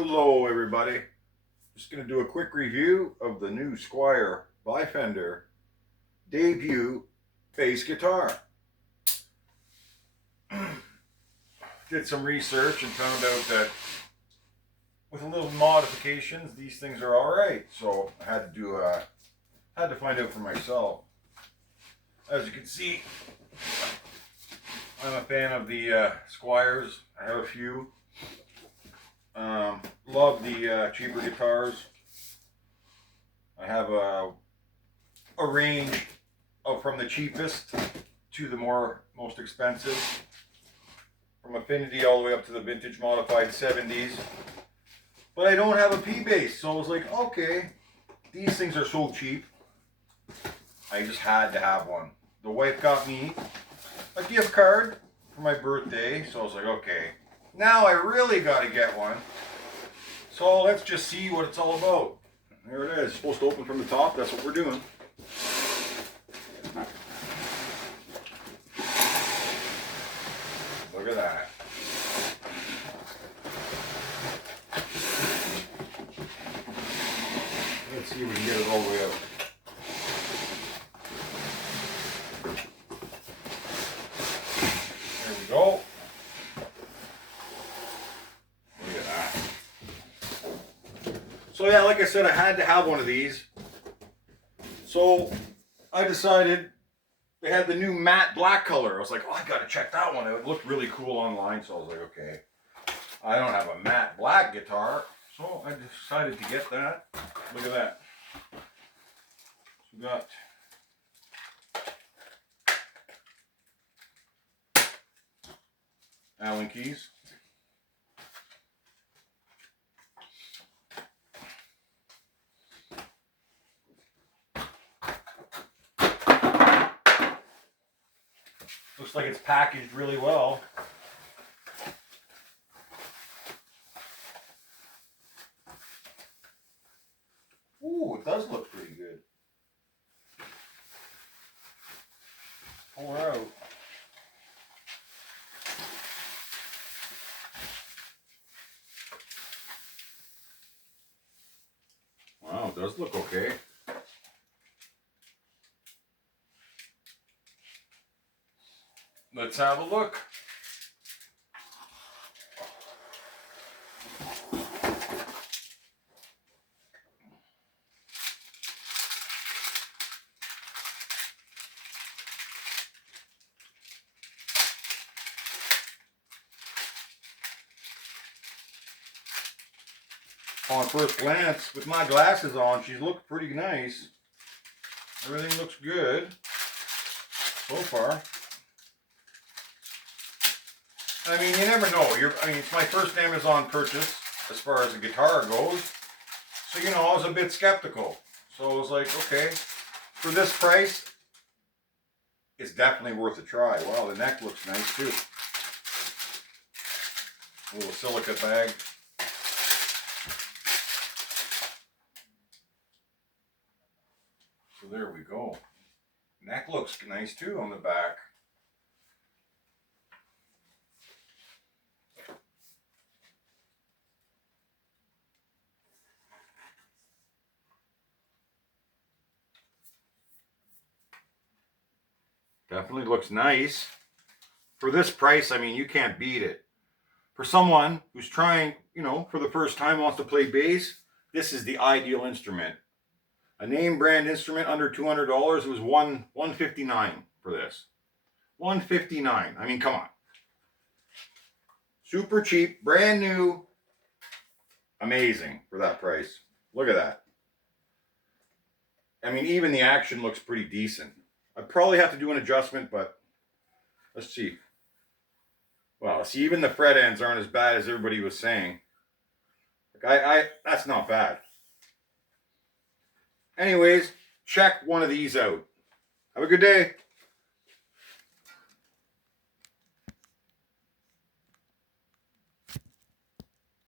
Hello everybody. Just going to do a quick review of the new Squier by Fender debut bass guitar. Did some research and found out that with a little modifications these things are alright. So I had to find out for myself. As you can see, I'm a fan of the Squiers. I have a few. Love the cheaper guitars. I have a range of from the cheapest to the most expensive, from Affinity all the way up to the vintage modified 70s. But I don't have a P bass, so I was like, okay, these things are so cheap. I just had to have one. The wife got me a gift card for my birthday, so I was like, okay, now I really got to get one. So let's just see what it's all about. There it is. It's supposed to open from the top. That's what we're doing. Look at that. Let's see if we can get it all the way out. There we go. So yeah, like I said, I had to have one of these. So I decided they had the new matte black color. I was like, oh, I gotta check that one. It looked really cool online, so I was like, okay. I don't have a matte black guitar, so I decided to get that. Look at that. So we got Allen keys. Looks like it's packaged really well. Ooh, it does look pretty good. Pull her out. Wow, it does look okay. Let's have a look. On first glance, with my glasses on, she's looked pretty nice. Everything looks good so far. I mean, you never know. It's my first Amazon purchase as far as the guitar goes. So, you know, I was a bit skeptical. So I was like, okay, for this price, it's definitely worth a try. Wow, the neck looks nice too. A little silica bag. So there we go. Neck looks nice too on the back. Definitely looks nice. For this price, I mean, you can't beat it. For someone who's trying, you know, for the first time wants to play bass, this is the ideal instrument. A name brand instrument under $200, it was $159 for this. $159. I mean, come on. Super cheap, brand new. Amazing for that price. Look at that. I mean, even the action looks pretty decent. I'd probably have to do an adjustment, but let's see. Well, see, even the fret ends aren't as bad as everybody was saying. Like that's not bad. Anyways, check one of these out. Have a good day.